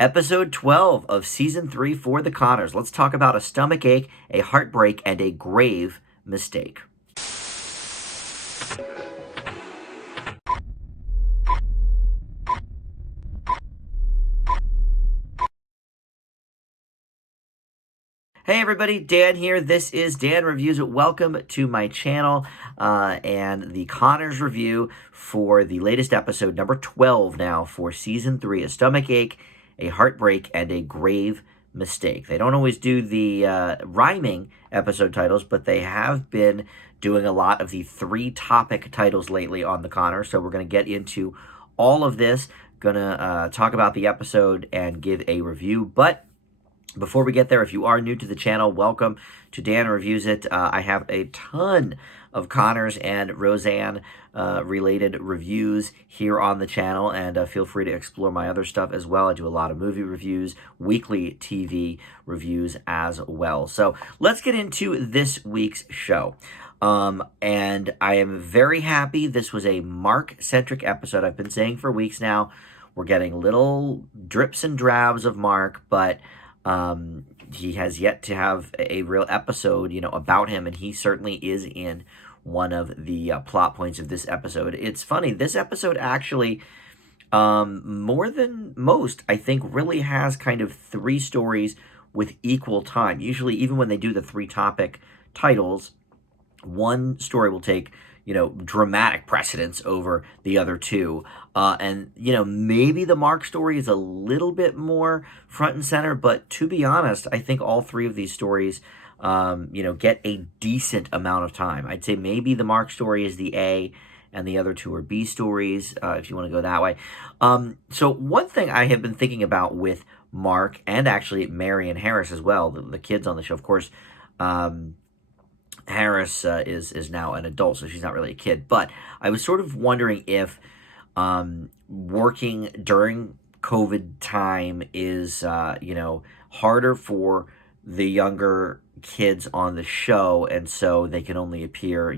Episode 12 of Season 3 for The Connors. Let's talk about a stomach ache, a heartbreak, and a grave mistake. Hey everybody, Dan here. This is Dan Reviews It. Welcome to my channel and the Connors review for the latest episode, number 12 now for Season 3, a stomach ache, a heartbreak, and a grave mistake. They don't always do the rhyming episode titles, but they have been doing a lot of the three-topic titles lately on the Connors, so we're going to get into all of this, going to talk about the episode and give a review, but before we get there, if you are new to the channel, welcome to Dan Reviews It. I have a ton of Connors and Roseanne related reviews here on the channel, and feel free to explore my other stuff as well. I do a lot of movie reviews, weekly TV reviews as well. So let's get into this week's show. And I am very happy. This was a Mark-centric episode. I've been saying for weeks now, we're getting little drips and drabs of Mark, but he has yet to have a real episode, about him, and he certainly is in one of the plot points of this episode. It's funny, this episode actually, more than most, I think, really has kind of three stories with equal time. Usually, even when they do the three-topic titles, one story will take dramatic precedence over the other two. And maybe the Mark story is a little bit more front and center, but to be honest, I think all three of these stories, get a decent amount of time. I'd say maybe the Mark story is the A, and the other two are B stories, if you want to go that way. So one thing I have been thinking about with Mark, and actually Mary and Harris as well, the kids on the show, of course, Harris is now an adult, so she's not really a kid. But I was sort of wondering if working during COVID time is, harder for the younger kids on the show, and so they can only appear,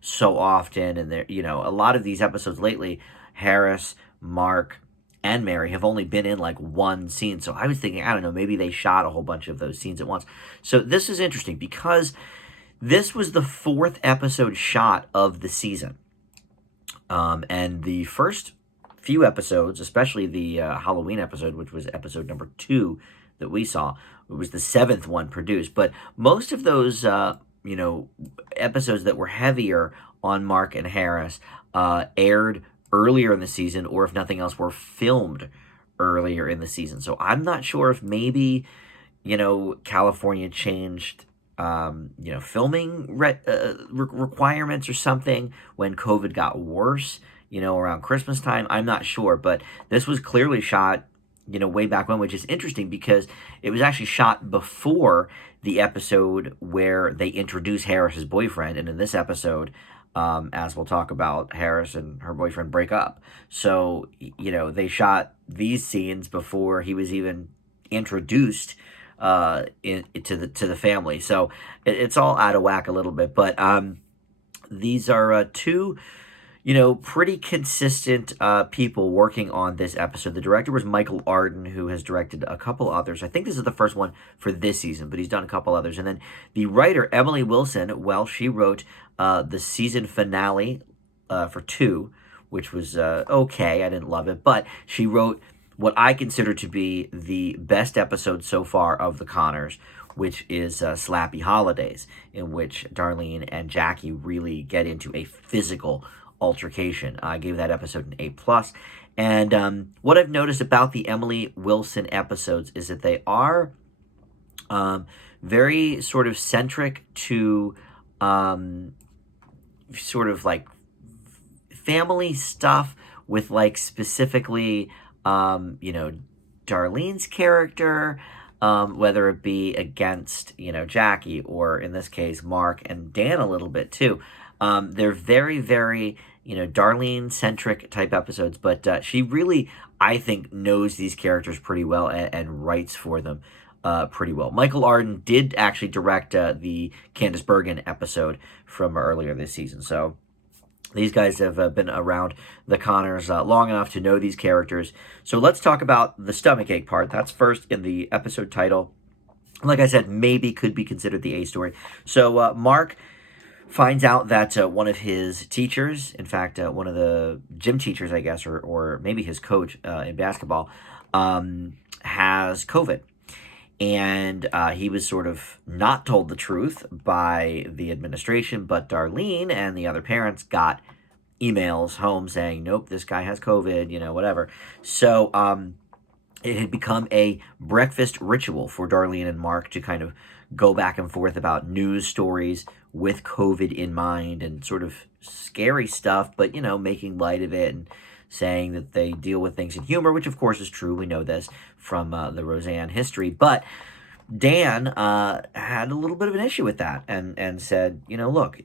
so often. And they're, a lot of these episodes lately, Harris, Mark, and Mary have only been in like one scene. So I was thinking, I don't know, maybe they shot a whole bunch of those scenes at once. So this is interesting because this was the fourth episode shot of the season. And the first few episodes, especially the Halloween episode, which was episode number 2 that we saw, it was the 7th one produced. But most of those, episodes that were heavier on Mark and Harris aired earlier in the season, or if nothing else, were filmed earlier in the season. So I'm not sure if maybe, California changed filming requirements or something when COVID got worse, around Christmas time. I'm not sure, but this was clearly shot, way back when, which is interesting because it was actually shot before the episode where they introduce Harris's boyfriend. And in this episode, as we'll talk about, Harris and her boyfriend break up. So, they shot these scenes before he was even introduced to the family. So it's all out of whack a little bit, but these are two pretty consistent people working on this episode. The director was Michael Arden, who has directed a couple others. I think this is the first one for this season, but he's done a couple others. And then the writer, Emily Wilson, well, she wrote the season finale for 2, which was okay. I didn't love it, but she wrote what I consider to be the best episode so far of The Connors, which is Slappy Holidays, in which Darlene and Jackie really get into a physical altercation. I gave that episode an A+. And what I've noticed about the Emily Wilson episodes is that they are very sort of centric to sort of like family stuff, with like specifically Darlene's character, whether it be against, Jackie, or in this case, Mark and Dan a little bit too. They're very, very, Darlene-centric type episodes, but she really, I think, knows these characters pretty well and writes for them pretty well. Michael Arden did actually direct the Candice Bergen episode from earlier this season, so These guys have been around the Connors long enough to know these characters. So let's talk about the stomachache part. That's first in the episode title. Like I said, maybe could be considered the A story. So Mark finds out that one of his teachers, in fact, one of the gym teachers, I guess, or maybe his coach in basketball, has COVID. And he was sort of not told the truth by the administration, but Darlene and the other parents got emails home saying, nope, this guy has COVID, whatever. So it had become a breakfast ritual for Darlene and Mark to kind of go back and forth about news stories with COVID in mind and sort of scary stuff, but, making light of it and saying that they deal with things in humor, which of course is true. We know this from the Roseanne history. But Dan had a little bit of an issue with that and said, look,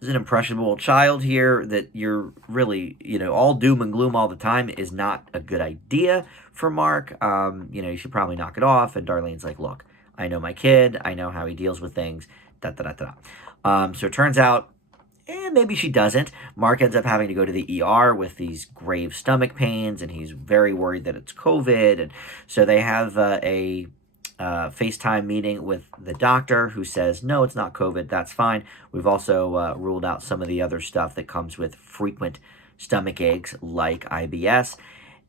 there's an impressionable child here that you're really, all doom and gloom all the time is not a good idea for Mark. You should probably knock it off. And Darlene's like, look, I know my kid. I know how he deals with things. Da, da, da, da. So it turns out, maybe she doesn't. Mark ends up having to go to the ER with these grave stomach pains, and he's very worried that it's COVID. And so they have a FaceTime meeting with the doctor, who says, no, it's not COVID. That's fine. We've also ruled out some of the other stuff that comes with frequent stomach aches like IBS.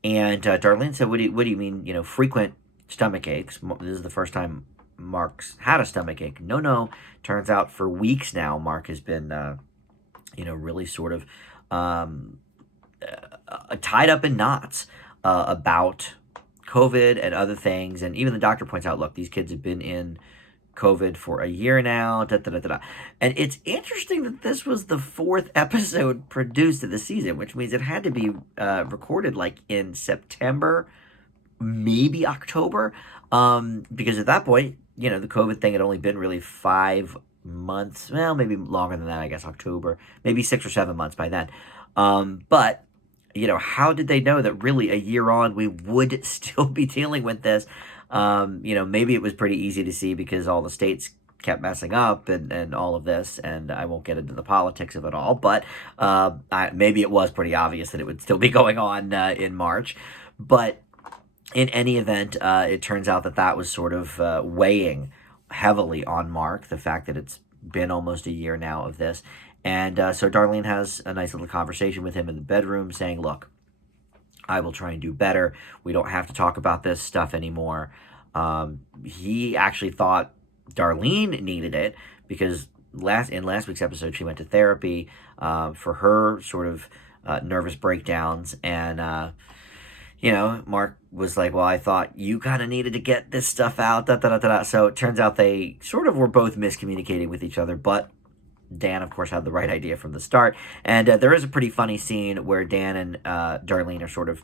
And Darlene said, what do you mean, frequent stomach aches? This is the first time Mark's had a stomach ache. No. Turns out for weeks now, Mark has been, really sort of tied up in knots about COVID and other things. And even the doctor points out, look, these kids have been in COVID for a year now. Da, da, da, da, da. And it's interesting that this was the 4th episode produced of the season, which means it had to be recorded like in September, maybe October. Because at that point, the COVID thing had only been really 5 months. Well, maybe longer than that, I guess, October, maybe 6 or 7 months by then. But how did they know that really a year on we would still be dealing with this? Maybe it was pretty easy to see because all the states kept messing up and all of this, and I won't get into the politics of it all, but maybe it was pretty obvious that it would still be going on in March. But in any event, it turns out that was sort of weighing heavily on Mark, the fact that it's been almost a year now of this. And so Darlene has a nice little conversation with him in the bedroom saying, look, I will try and do better. We don't have to talk about this stuff anymore. He actually thought Darlene needed it because in last week's episode, she went to therapy for her sort of nervous breakdowns. And, Mark was like, well, I thought you kind of needed to get this stuff out. Da, da, da, da. So it turns out they sort of were both miscommunicating with each other, but Dan, of course, had the right idea from the start. And there is a pretty funny scene where Dan and Darlene are sort of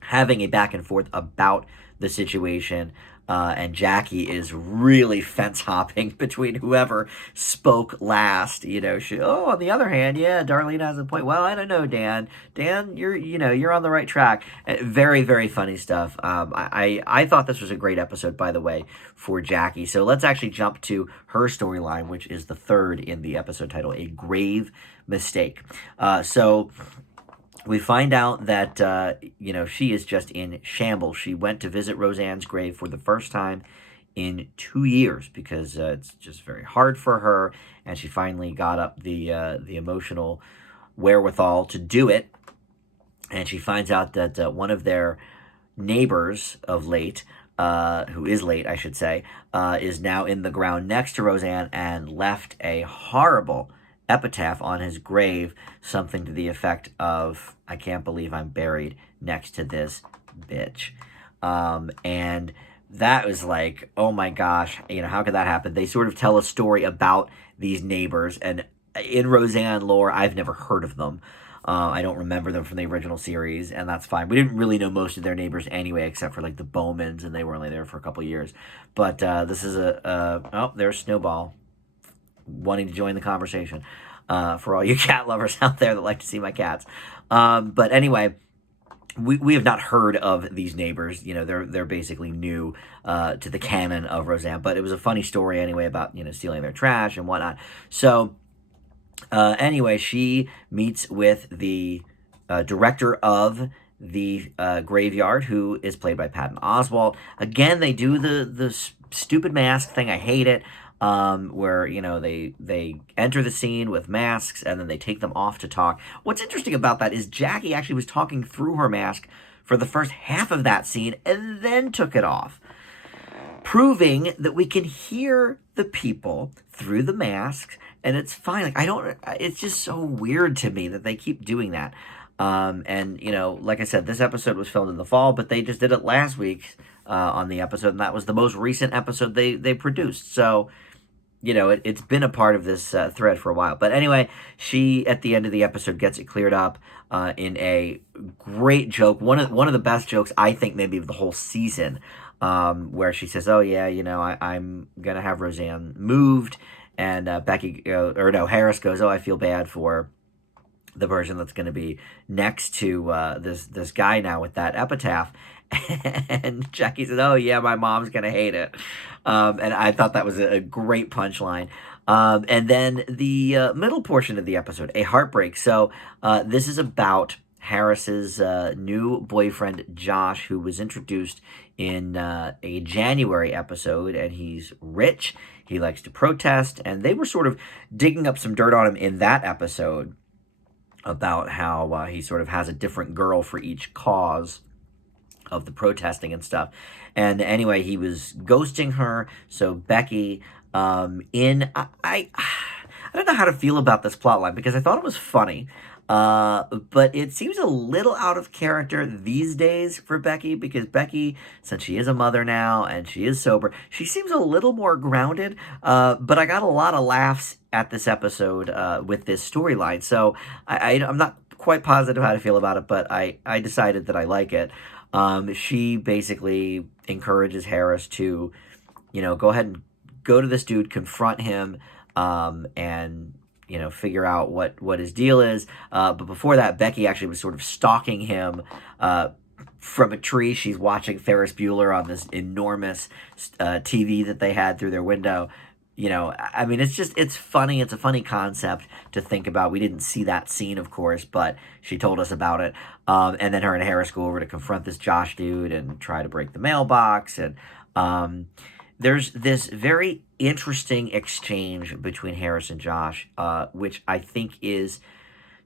having a back and forth about the situation. And Jackie is really fence hopping between whoever spoke last. On the other hand, yeah, Darlene has a point. Well, I don't know, Dan. Dan, you're on the right track. Very, very funny stuff. I thought this was a great episode, by the way, for Jackie. So let's actually jump to her storyline, which is the 3rd in the episode title, A Grave Mistake. So we find out that, she is just in shambles. She went to visit Roseanne's grave for the first time in 2 years because it's just very hard for her. And she finally got up the emotional wherewithal to do it. And she finds out that one of their neighbors of late, who is late, I should say, is now in the ground next to Roseanne and left a horrible epitaph on his grave, something to the effect of, I can't believe I'm buried next to this bitch. And that was like, oh my gosh, how could that happen? They sort of tell a story about these neighbors, and in Roseanne lore, I've never heard of them. I don't remember them from the original series, and that's fine. We didn't really know most of their neighbors anyway, except for like the Bowmans, and they were only there for a couple years. But this is there's Snowball wanting to join the conversation for all you cat lovers out there that like to see my cats. But anyway, we have not heard of these neighbors. They're basically new to the canon of Roseanne. But it was a funny story anyway about stealing their trash and whatnot. So Anyway, she meets with the director of the graveyard, who is played by Patton Oswalt. Again, they do the stupid mask thing. I hate it. Where they enter the scene with masks and then they take them off to talk. What's interesting about that is Jackie actually was talking through her mask for the first half of that scene and then took it off, proving that we can hear the people through the masks and it's fine. Like, I don't, it's just so weird to me that they keep doing that. And like I said, this episode was filmed in the fall, but they just did it last week on the episode, and that was the most recent episode they produced. So it's been a part of this thread for a while. But anyway, she at the end of the episode gets it cleared up in a great joke, one of the best jokes I think maybe of the whole season, where she says, "Oh yeah, I'm gonna have Roseanne moved," and Harris goes, "Oh, I feel bad for the person that's going to be next to this guy now with that epitaph." And Jackie says, "Oh yeah, my mom's gonna hate it," and I thought that was a great punchline. And then the middle portion of the episode, a heartbreak. So this is about Harris's new boyfriend Josh, who was introduced in a January episode, and he's rich. He likes to protest, and they were sort of digging up some dirt on him in that episode about how he sort of has a different girl for each cause of the protesting and stuff. And anyway, he was ghosting her. So Becky, I don't know how to feel about this plotline because I thought it was funny. But it seems a little out of character these days for Becky because Becky, since she is a mother now and she is sober, she seems a little more grounded. But I got a lot of laughs at this episode with this storyline. So I'm not quite positive how to feel about it, but I decided that I like it. She basically encourages Harris to, go ahead and go to this dude, confront him, and figure out what his deal is. But before that, Becky actually was sort of stalking him from a tree. She's watching Ferris Bueller on this enormous TV that they had through their window. I mean, it's funny. It's a funny concept to think about. We didn't see that scene, of course, but she told us about it. And then her and Harris go over to confront this Josh dude and try to break the mailbox. And there's this very interesting exchange between Harris and Josh, which I think is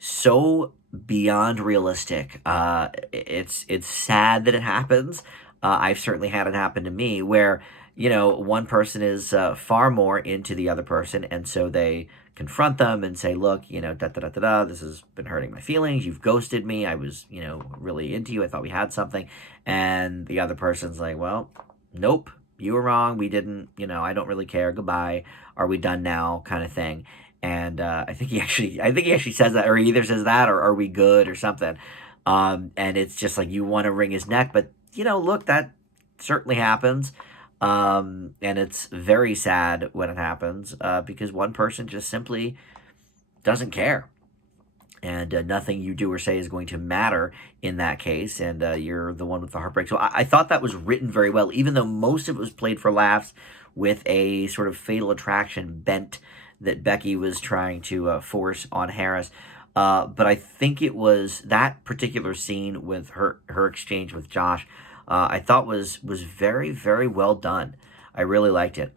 so beyond realistic. It's sad that it happens. I've certainly had it happen to me where one person is far more into the other person, and so they confront them and say, "Look, da da da da da. This has been hurting my feelings. You've ghosted me. I was, really into you. I thought we had something," and the other person's like, "Well, nope. You were wrong. We didn't. I don't really care. Goodbye. Are we done now?" Kind of thing. And I think he actually says that, or he either says that, or "Are we good?" or something. And it's just like you want to wring his neck, but look, that certainly happens. And it's very sad when it happens because one person just simply doesn't care. And nothing you do or say is going to matter in that case. And you're the one with the heartbreak. So I thought that was written very well, even though most of it was played for laughs with a sort of fatal attraction bent that Becky was trying to force on Harris. But I think it was that particular scene with her exchange with Josh. I thought was very very well done. I really liked it.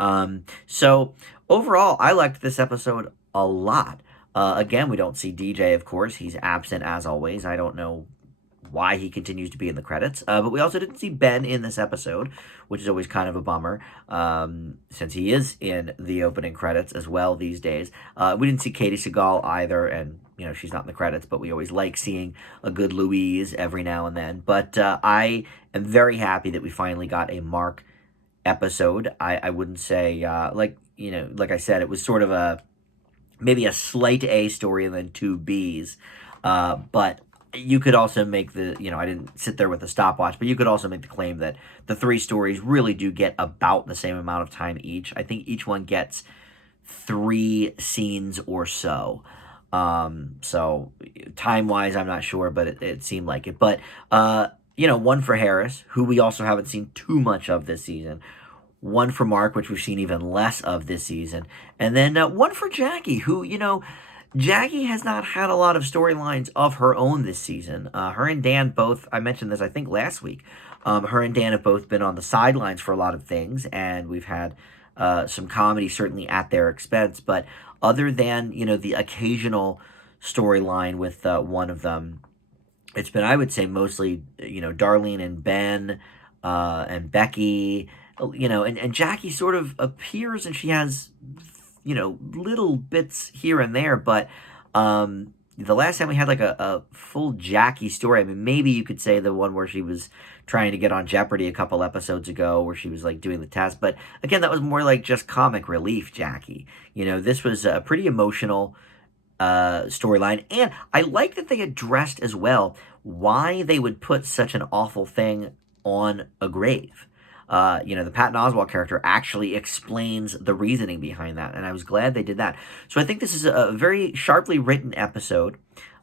So overall, I liked this episode a lot. Again, we don't see DJ, of course. He's absent as always. I don't know why he continues to be in the credits. But we also didn't see Ben in this episode, which is always kind of a bummer, since he is in the opening credits as well these days. We didn't see Katie Seagal either, and she's not in the credits, but we always like seeing a good Louise every now and then. But I am very happy that we finally got a Mark episode. I wouldn't say, like I said, it was sort of maybe a slight A story and then two Bs. But you could also make I didn't sit there with a stopwatch, but you could also make the claim that the three stories really do get about the same amount of time each. I think each one gets 3 scenes or so. So time-wise, I'm not sure, but it seemed like it. But, one for Harris, who we also haven't seen too much of this season. One for Mark, which we've seen even less of this season. And then one for Jackie, who, Jackie has not had a lot of storylines of her own this season. Her and Dan both, I mentioned this, I think, last week. Her and Dan have both been on the sidelines for a lot of things, and we've had some comedy certainly at their expense. But other than, the occasional storyline with one of them, it's been, I would say, mostly, Darlene and Ben and Becky, and Jackie sort of appears and she has, little bits here and there, but the last time we had like a full Jackie story, I mean, maybe you could say the one where she was trying to get on Jeopardy a couple episodes ago, where she was like doing the test, but again, that was more like just comic relief Jackie. This was a pretty emotional storyline. And I like that they addressed as well why they would put such an awful thing on a grave. The Patton Oswalt character actually explains the reasoning behind that, and I was glad they did that. So I think this is a very sharply written episode.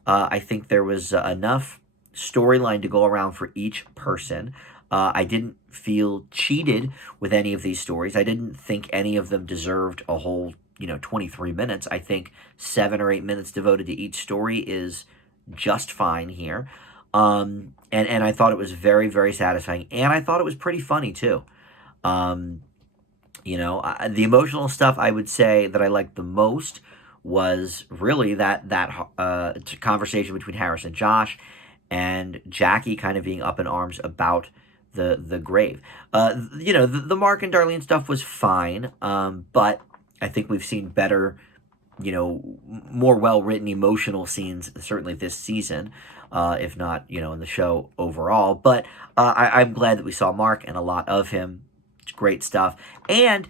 I think there was enough storyline to go around for each person. I didn't feel cheated with any of these stories. I didn't think any of them deserved a whole 23 minutes. I think 7 or 8 minutes devoted to each story is just fine here. And I thought it was very, very satisfying. And I thought it was pretty funny too. The emotional stuff I would say that I liked the most was really that conversation between Harris and Josh, and Jackie kind of being up in arms about the grave. The Mark and Darlene stuff was fine, but I think we've seen better, more well-written emotional scenes, certainly this season, if not, in the show overall. But I'm glad that we saw Mark and a lot of him. It's great stuff. And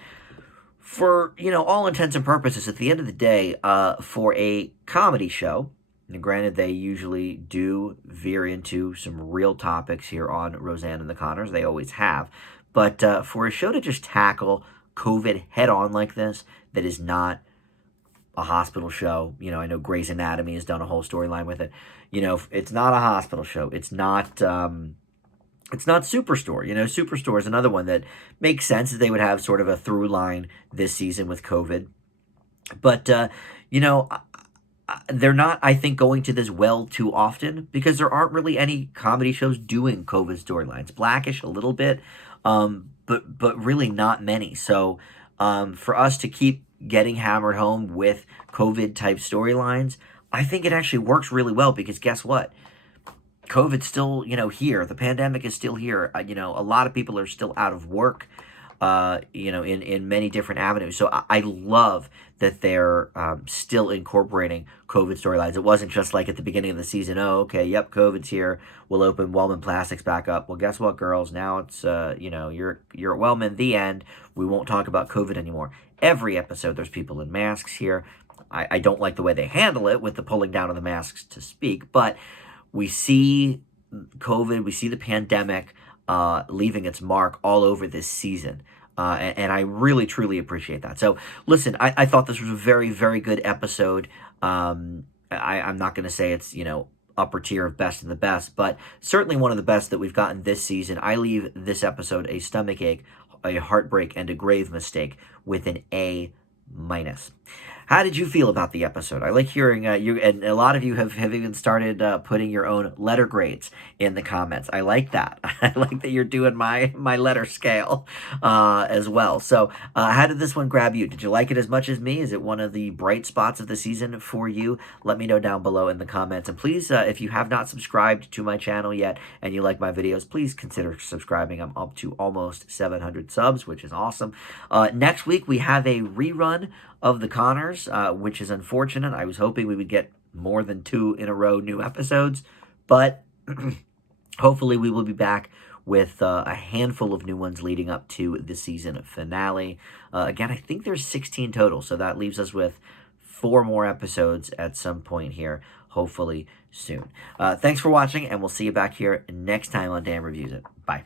for, all intents and purposes, at the end of the day, for a comedy show, and granted, they usually do veer into some real topics here on Roseanne and the Connors. They always have. But for a show to just tackle COVID head-on like this, that is not a hospital show. I know Grey's Anatomy has done a whole storyline with it. It's not a hospital show. It's not Superstore. Superstore is another one that makes sense that they would have sort of a through line this season with COVID. But, they're not, I think, going to this well too often because there aren't really any comedy shows doing COVID storylines. Blackish a little bit, but really not many. So for us to keep getting hammered home with COVID type storylines, I think it actually works really well because guess what? COVID's still, here. The pandemic is still here. A lot of people are still out of work, in many different avenues. So I love that they're still incorporating COVID storylines. It wasn't just like at the beginning of the season, oh, okay, yep, COVID's here. We'll open Wellman Plastics back up. Well, guess what, girls? Now it's, you're at Wellman, the end. We won't talk about COVID anymore. Every episode, there's people in masks here. I don't like the way they handle it with the pulling down of the masks to speak, but we see COVID, we see the pandemic leaving its mark all over this season. And I really, truly appreciate that. So, listen, I thought this was a very, very good episode. I'm not going to say it's, upper tier of best of the best, but certainly one of the best that we've gotten this season. I leave this episode a stomachache, a heartbreak, and a grave mistake with an A-. How did you feel about the episode? I like hearing you, and a lot of you have even started putting your own letter grades in the comments. I like that. I like that you're doing my letter scale as well. So how did this one grab you? Did you like it as much as me? Is it one of the bright spots of the season for you? Let me know down below in the comments. And please, if you have not subscribed to my channel yet and you like my videos, please consider subscribing. I'm up to almost 700 subs, which is awesome. Next week, we have a rerun of the Connors, which is unfortunate. I was hoping we would get more than 2 in a row new episodes, but hopefully we will be back with a handful of new ones leading up to the season finale. Again, I think there's 16 total, so that leaves us with 4 more episodes at some point here, hopefully soon. Thanks for watching, and we'll see you back here next time on Dan Reviews It. Bye.